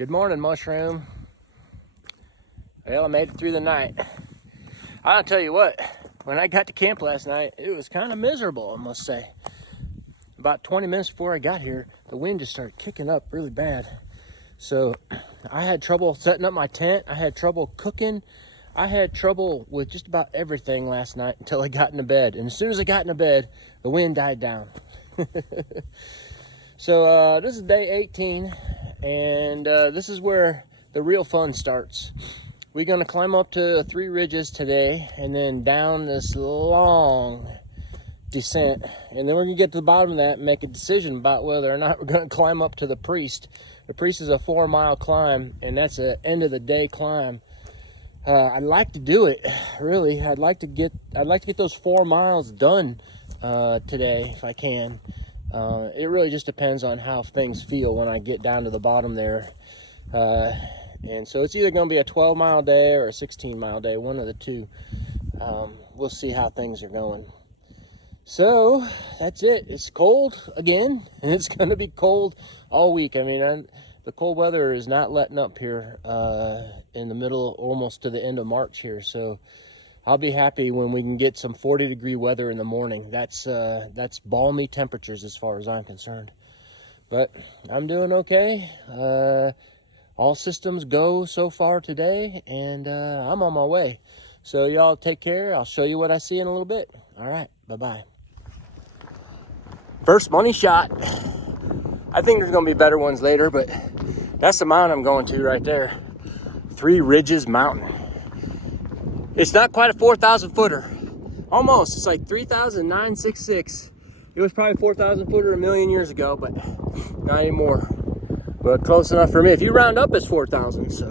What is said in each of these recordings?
Good morning, Mushroom. Well, I made it through the night. I'll tell you what, when I got to camp last night, it was kind of miserable, I must say. About 20 minutes before I got here, the wind just started kicking up really bad. So I had trouble setting up my tent. I had trouble cooking. I had trouble with just about everything last night until I got into bed. And as soon as I got into bed, the wind died down. So this is day 18. And this is where the real fun starts. We're going to climb up to 3 ridges today and then down this long descent. And then we're going to get to the bottom of that and make a decision about whether or not we're going to climb up to the Priest. The Priest is a 4-mile climb, and that's an end of the day climb. I'd like to do it, really. I'd like to get those 4 miles done today if I can. It really just depends on how things feel when I get down to the bottom there. And so it's either going to be a 12-mile day or a 16-mile day, one of the two. We'll see how things are going. So that's it. It's cold again, and it's going to be cold all week. I mean, the cold weather is not letting up here in the middle, almost to the end of March here. So I'll be happy when we can get some 40-degree weather in the morning. That's balmy temperatures as far as I'm concerned. But I'm doing okay. All systems go so far today, and I'm on my way. So y'all take care. I'll show you what I see in a little bit. All right, bye-bye. First money shot. I think there's going to be better ones later, but that's the mountain I'm going to right there. 3 Ridges Mountain. It's not quite a 4,000 footer. Almost. It's like 3,966. It was probably 4,000 footer a million years ago, but not anymore. But close enough for me. If you round up, it's 4,000. So,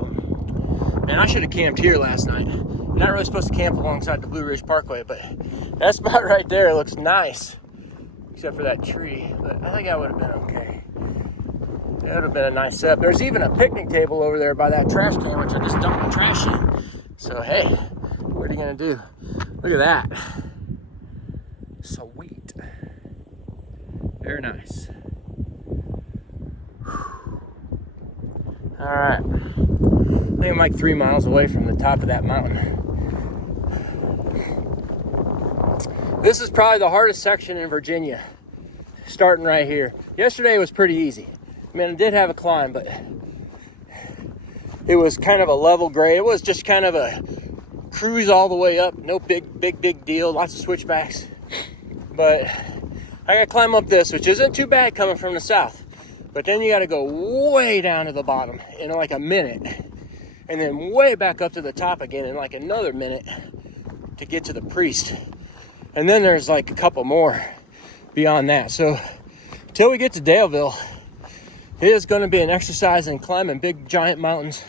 man, I should have camped here last night. You're not really supposed to camp alongside the Blue Ridge Parkway, but that spot right there looks nice, except for that tree. But I think I would have been okay. That would have been a nice setup. There's even a picnic table over there by that trash can, which I just dumped my trash in. So, hey, what are you going to do? Look at that. Sweet. Very nice. All right. I think I'm like 3 miles away from the top of that mountain. This is probably the hardest section in Virginia, starting right here. Yesterday was pretty easy. I mean, I did have a climb, but it was kind of a level grade. It was just kind of a cruise all the way up. No big deal. Lots of switchbacks. But I got to climb up this, which isn't too bad coming from the south. But then you got to go way down to the bottom in like a minute. And then way back up to the top again in like another minute to get to the Priest. And then there's like a couple more beyond that. So until we get to Daleville, it is going to be an exercise in climbing big giant mountains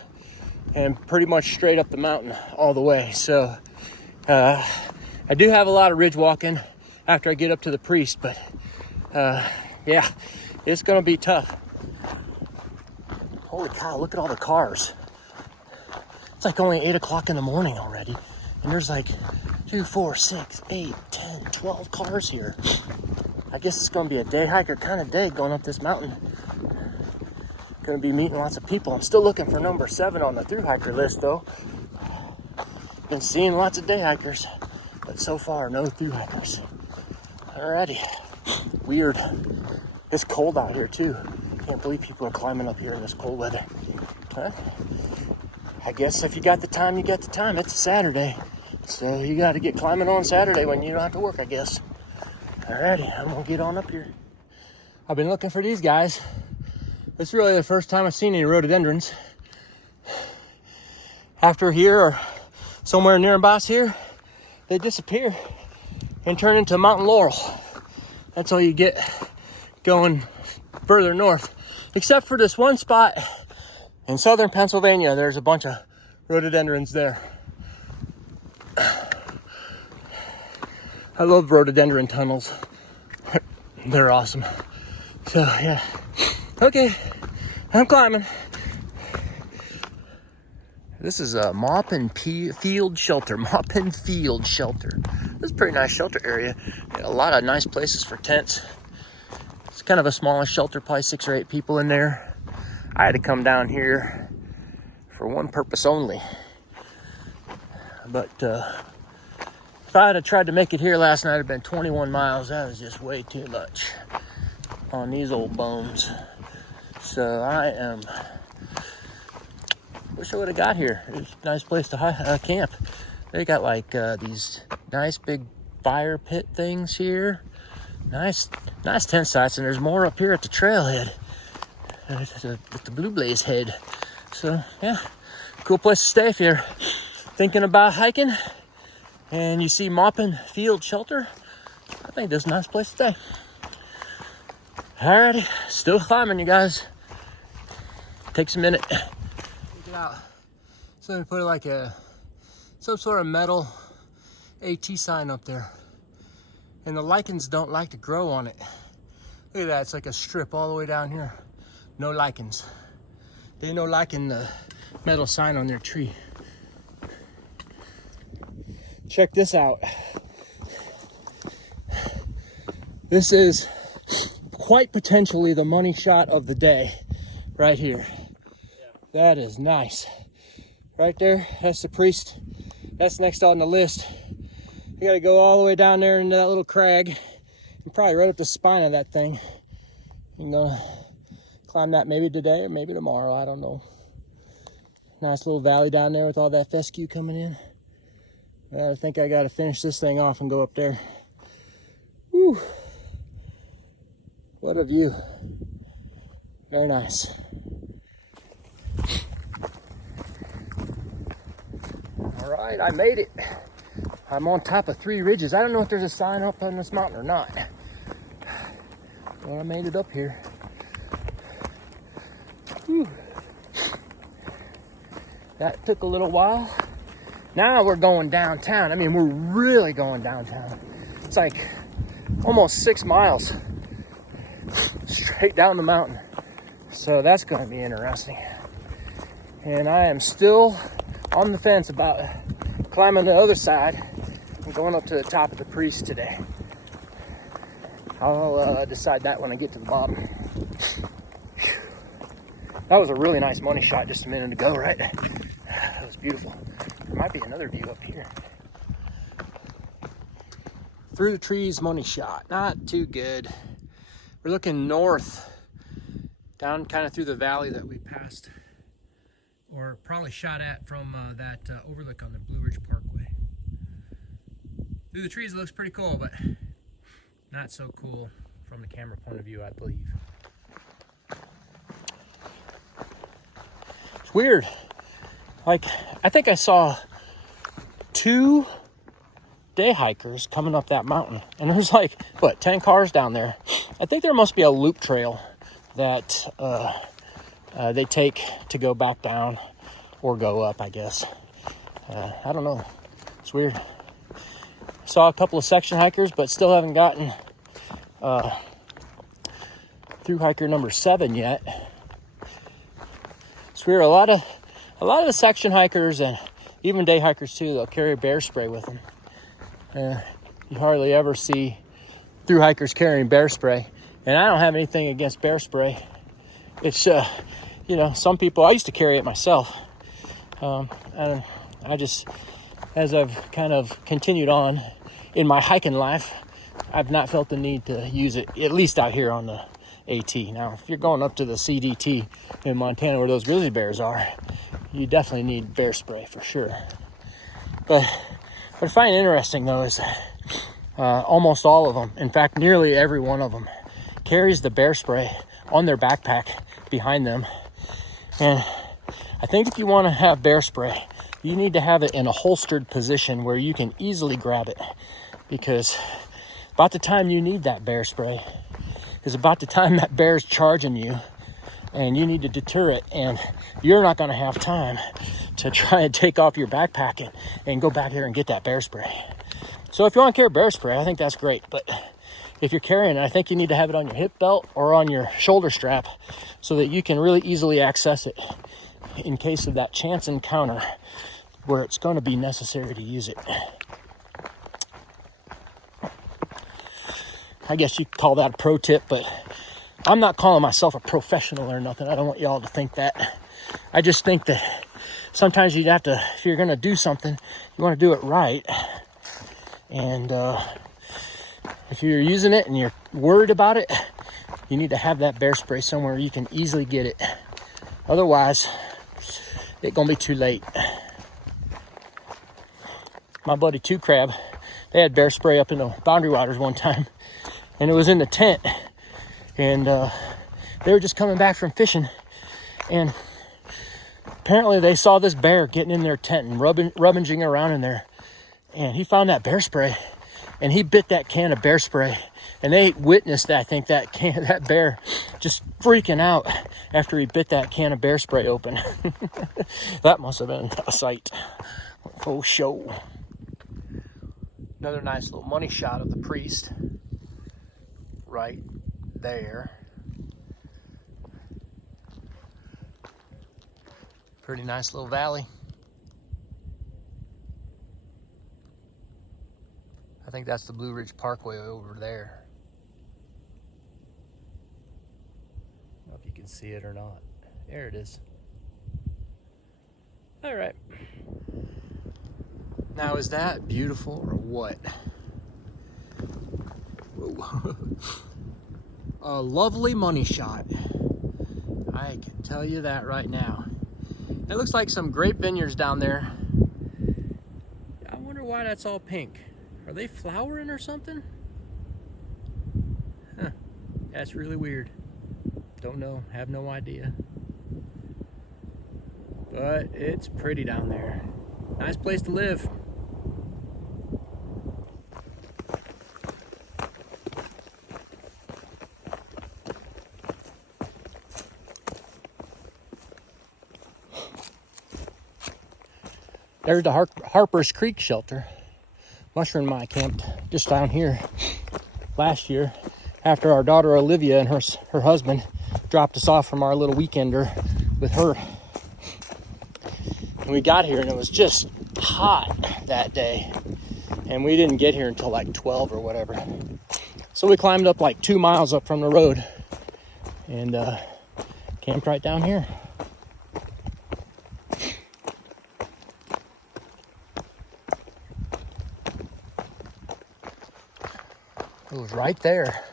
and pretty much straight up the mountain all the way. So I do have a lot of ridge walking after I get up to the Priest, but yeah, it's going to be tough. Holy cow, look at all the cars. It's like only 8 o'clock in the morning already, and there's like 2, 4, 6, 8, 10, 12 cars here. I guess it's going to be a day hiker kind of day going up this mountain. Going to be meeting lots of people. I'm still looking for number 7 on the Thruhiker list, though. Been seeing lots of day hikers, but so far, no Thruhikers. Alrighty. Weird. It's cold out here, too. Can't believe people are climbing up here in this cold weather. Huh? I guess if you got the time, you got the time. It's a Saturday. So you got to get climbing on Saturday when you don't have to work, I guess. Alrighty, I'm going to get on up here. I've been looking for these guys. It's really the first time I've seen any rhododendrons. After here or somewhere near about here, they disappear and turn into mountain laurel. That's all you get going further north. Except for this one spot in southern Pennsylvania, there's a bunch of rhododendrons there. I love rhododendron tunnels. They're awesome. So yeah. Okay, I'm climbing. This is a Maupin Field Shelter. Maupin Field Shelter. This is a pretty nice shelter area. Got a lot of nice places for tents. It's kind of a smaller shelter, probably 6 or 8 people in there. I had to come down here for one purpose only. But if I had tried to make it here last night, it'd been 21 miles. That was just way too much on these old bones. So wish I would have got here. It's a nice place to camp. They got like these nice big fire pit things here. Nice tent sites, and there's more up here at the trailhead, at the Blue Blaze head. So yeah, cool place to stay if you're thinking about hiking and you see Moppin Field Shelter. I think this is a nice place to stay. Alrighty, still climbing, you guys. Takes a minute. Check it out. So we put like some sort of metal AT sign up there. And the lichens don't like to grow on it. Look at that, it's like a strip all the way down here. No lichens. They no liking the metal sign on their tree. Check this out. This is quite potentially the money shot of the day right here. That is nice. Right there, that's the priest. That's next on the list. You gotta go all the way down there into that little crag and probably right up the spine of that thing. I'm gonna climb that maybe today or maybe tomorrow, I don't know. Nice little valley down there with all that fescue coming in. I think I gotta finish this thing off and go up there. Whew. What a view. Very nice. All right, I made it. I'm on top of 3 ridges. I don't know if there's a sign up on this mountain or not. But I made it up here. Whew. That took a little while. Now we're going downtown. I mean, we're really going downtown. It's like almost 6 miles straight down the mountain. So that's going to be interesting. And I am still on the fence about climbing the other side and going up to the top of the priest today. I'll decide that when I get to the bottom. Whew. That was a really nice money shot just a minute ago, right? That was beautiful. There might be another view up here. Through the trees, money shot. Not too good. We're looking north, down kind of through the valley that we passed, or probably shot at from that overlook on the Blue Ridge Parkway. Through the trees it looks pretty cool, but not so cool from the camera point of view, I believe. It's weird. Like, I think I saw 2 day hikers coming up that mountain, and there's like, what, 10 cars down there. I think there must be a loop trail that they take to go back down or go up, I guess. I don't know. It's weird. Saw a couple of section hikers, but still haven't gotten through hiker number 7 yet. It's weird. A lot of the section hikers and even day hikers too, they'll carry bear spray with them. You hardly ever see through hikers carrying bear spray, and I don't have anything against bear spray. It's you know, some people, I used to carry it myself, and I just, as I've kind of continued on in my hiking life, I've not felt the need to use it, at least out here on the AT. Now, if you're going up to the CDT in Montana where those grizzly bears are, you definitely need bear spray for sure. But what I find interesting though is almost all of them, in fact nearly every one of them, carries the bear spray on their backpack behind them. And I think if you want to have bear spray, you need to have it in a holstered position where you can easily grab it, because about the time you need that bear spray is about the time that bear's charging you and you need to deter it, and you're not going to have time to try and take off your backpack and go back there and get that bear spray. So if you want to carry bear spray, I think that's great. But if you're carrying it, I think you need to have it on your hip belt or on your shoulder strap so that you can really easily access it in case of that chance encounter where it's going to be necessary to use it. I guess you could call that a pro tip, but I'm not calling myself a professional or nothing. I don't want y'all to think that. I just think that sometimes you have to, if you're going to do something, you want to do it right. And if you're using it and you're worried about it, you need to have that bear spray somewhere you can easily get it. Otherwise, it's going to be too late. My buddy Two Crab, they had bear spray up in the Boundary Waters one time, and it was in the tent. And they were just coming back from fishing, and apparently they saw this bear getting in their tent and rummaging around in there. And he found that bear spray, and he bit that can of bear spray. And they witnessed that, I think, that bear just freaking out after he bit that can of bear spray open. That must have been a sight for show. Another nice little money shot of the priest right there. Pretty nice little valley. I think that's the Blue Ridge Parkway over there. I don't know if you can see it or not. There it is. All right. Now, is that beautiful or what? Whoa. A lovely money shot. I can tell you that right now. It looks like some grape vineyards down there. I wonder why that's all pink. Are they flowering or something? Huh. That's really weird. Don't know. Have no idea. But it's pretty down there. Nice place to live. There's the Harper's Creek shelter. Mushroom and I camped just down here last year after our daughter Olivia and her husband dropped us off from our little weekender with her. And we got here and it was just hot that day. And we didn't get here until like 12 or whatever. So we climbed up like 2 miles up from the road and camped right down here. It was right there.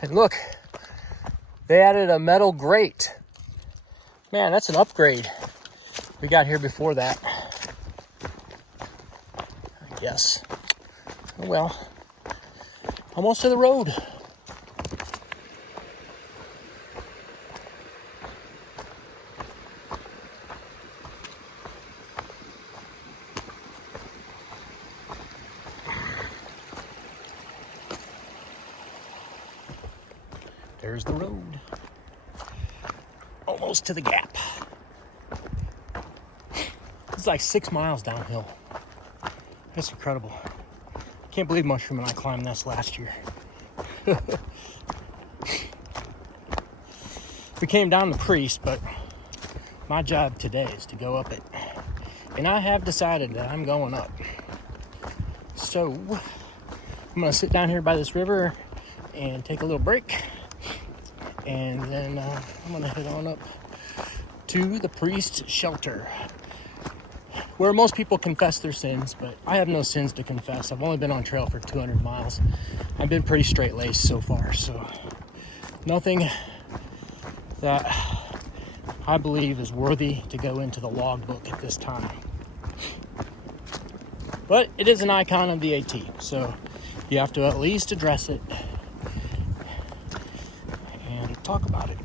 And look, they added a metal grate. Man, that's an upgrade. We got here before that, I guess. Oh well, almost to the road. There's the road. Almost to the gap. It's like 6 miles downhill. That's incredible. Can't believe Mushroom and I climbed this last year. We came down the Priest, but my job today is to go up it. And I have decided that I'm going up. So I'm gonna sit down here by this river and take a little break. And then I'm gonna head on up to the Priest shelter, where most people confess their sins, but I have no sins to confess. I've only been on trail for 200 miles. I've been pretty straight-laced so far, so nothing that I believe is worthy to go into the logbook at this time. But it is an icon of the AT, so you have to at least address it and talk about it.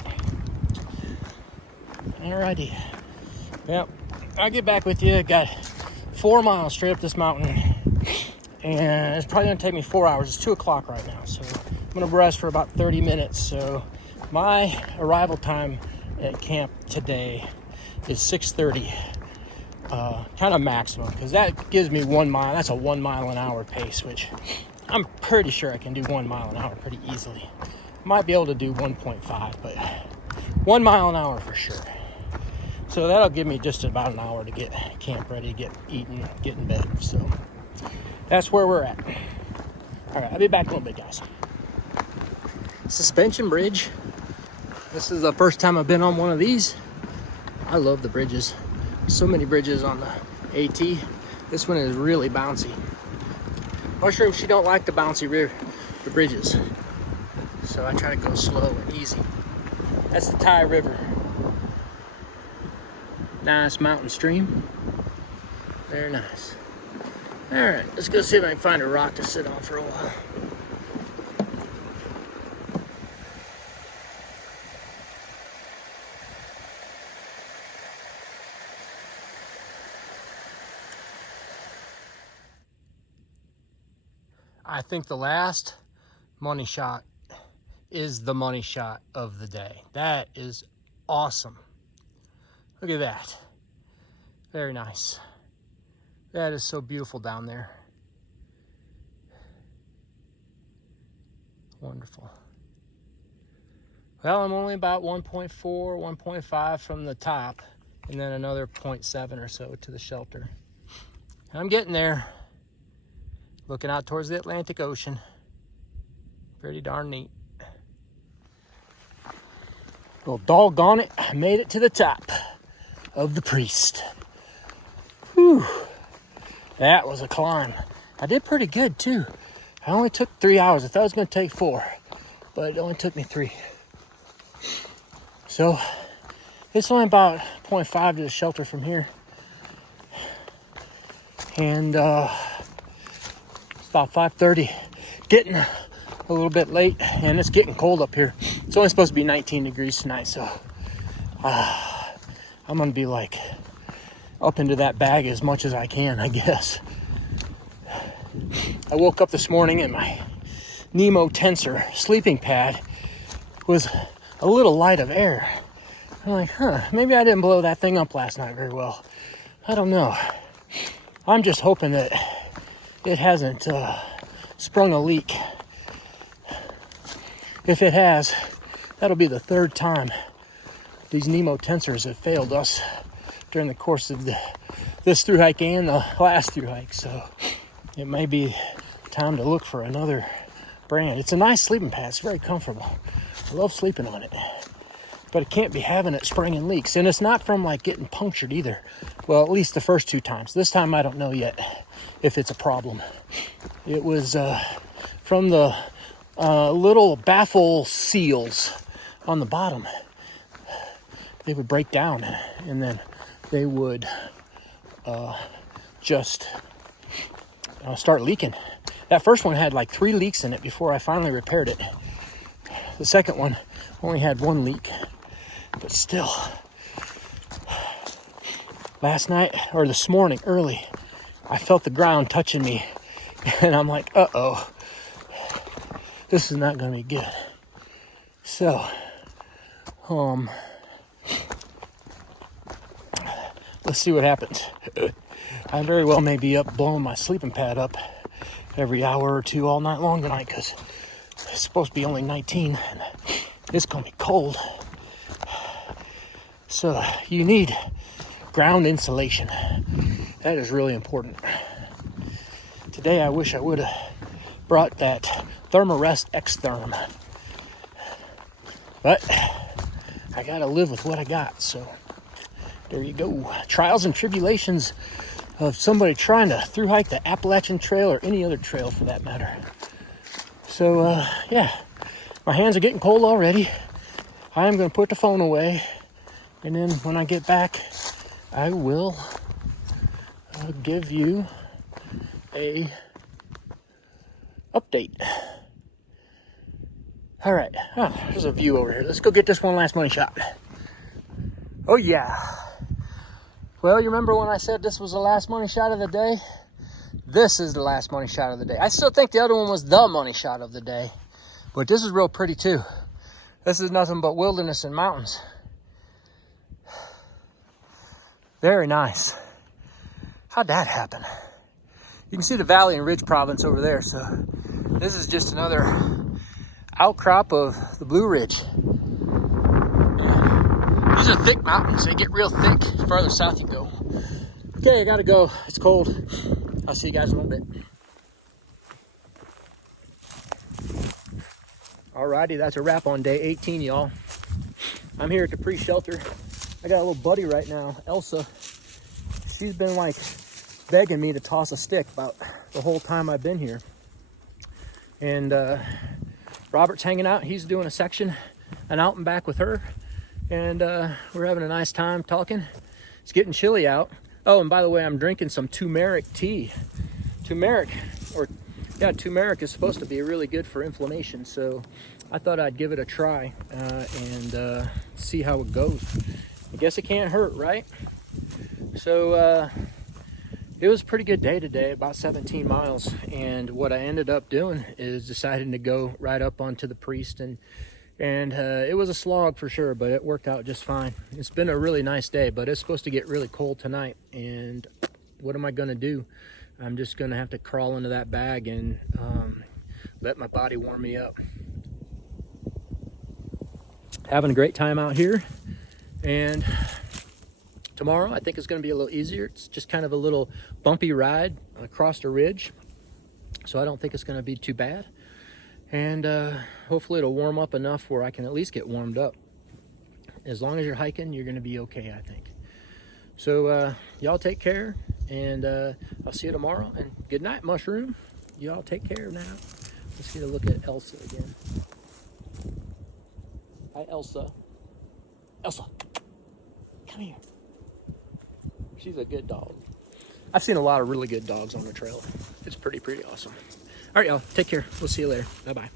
Alrighty. Well, I'll get back with you. Got 4 miles straight up this mountain, and it's probably gonna take me 4 hours. It's 2 o'clock right now, so I'm gonna rest for about 30 minutes. So my arrival time at camp today is 6:30, kind of maximum, because that gives me 1 mile. That's a 1 mile an hour pace, which I'm pretty sure I can do 1 mile an hour pretty easily. Might be able to do 1.5, but 1 mile an hour for sure. So that'll give me just about an hour to get camp ready, get eating, get in bed. So that's where we're at. All right, I'll be back in a little bit, guys. suspension bridge. This is the first time I've been on one of these. I love the bridges. So many bridges on the AT. This one is really bouncy. Mushroom, she don't like the bouncy the bridges. So I try to go slow and easy. That's the Thai River. Nice mountain stream. Very nice. All right, let's go see if I can find a rock to sit on for a while. I think the last money shot is the money shot of the day. That is awesome. Look at that. Very nice. That is so beautiful down there. Wonderful. Well, I'm only about 1.4, 1.5 from the top, and then another 0.7 or so to the shelter. I'm getting there. Looking out towards the Atlantic Ocean. Pretty darn neat. Well, doggone it, I made it to the top of the Priest. Whew. That was a climb. I did pretty good too. I only took 3 hours. I thought it was going to take 4, but it only took me 3. So it's only about 0.5 to the shelter from here. And it's about 5:30. Getting a little bit late, and it's getting cold up here. It's only supposed to be 19 degrees tonight, so I'm gonna be like up into that bag as much as I can, I guess. I woke up this morning and my Nemo Tensor sleeping pad was a little light of air. I'm like, maybe I didn't blow that thing up last night very well. I don't know. I'm just hoping that it hasn't sprung a leak. If it has, that'll be the 3rd time these Nemo Tensors have failed us during the course of this through hike and the last through hike. So it may be time to look for another brand. It's a nice sleeping pad. It's very comfortable. I love sleeping on it. But it can't be having it springing leaks. And it's not from like getting punctured either. Well, at least the first 2 times. This time I don't know yet if it's a problem. It was from the little baffle seals on the bottom. They would break down and then they would just start leaking. That first one had like 3 leaks in it before I finally repaired it. The second one only had 1 leak, but still. Last night, or this morning early, I felt the ground touching me, and I'm like, uh-oh, this is not going to be good. So, let's see what happens. I very well may be up blowing my sleeping pad up every hour or 2 all night long tonight, because it's supposed to be only 19 and it's going to be cold. So you need ground insulation. That is really important. Today I wish I would have brought that Thermarest X-Therm, but I gotta live with what I got. So there you go. Trials and tribulations of somebody trying to through hike the Appalachian Trail, or any other trail for that matter. So yeah, my hands are getting cold already. I am going to put the phone away, and then when I get back, I will give you a update. All right, there's a view over here. Let's go get this one last money shot. Oh yeah. Well, you remember when I said this was the last money shot of the day? This is the last money shot of the day. I still think the other one was the money shot of the day, but this is real pretty too. This is nothing but wilderness and mountains. Very nice. How'd that happen? You can see the Valley and Ridge Province over there, so this is just another outcrop of the Blue Ridge. Yeah. These are thick mountains. They get real thick the farther south you go. Okay, I gotta go. It's cold. I'll see you guys in a little bit. Alrighty, that's a wrap on day 18, y'all. I'm here at the pre-shelter. I got a little buddy right now, Elsa. She's been like begging me to toss a stick about the whole time I've been here. And Robert's hanging out. He's doing a section, an out and back with her. And we're having a nice time talking. It's getting chilly out. Oh, and by the way, I'm drinking some turmeric tea. Turmeric is supposed to be really good for inflammation, so I thought I'd give it a try and see how it goes. I guess it can't hurt, right? So it was a pretty good day today, about 17 miles, and what I ended up doing is deciding to go right up onto the Priest, and it was a slog for sure, but it worked out just fine. It's been a really nice day, but it's supposed to get really cold tonight, and what am I gonna do? I'm just gonna have to crawl into that bag and let my body warm me up. Having a great time out here, and tomorrow I think it's gonna be a little easier. It's just kind of a little bumpy ride across the ridge, so I don't think it's gonna be too bad. And hopefully it'll warm up enough where I can at least get warmed up. As long as you're hiking, you're gonna be okay, I think. So y'all take care, and I'll see you tomorrow, and good night, Mushroom. Y'all take care now. Let's get a look at Elsa again. Hi, Elsa. Elsa, come here. She's a good dog. I've seen a lot of really good dogs on the trail. It's pretty awesome. All right, y'all, take care. We'll see you later. Bye-bye.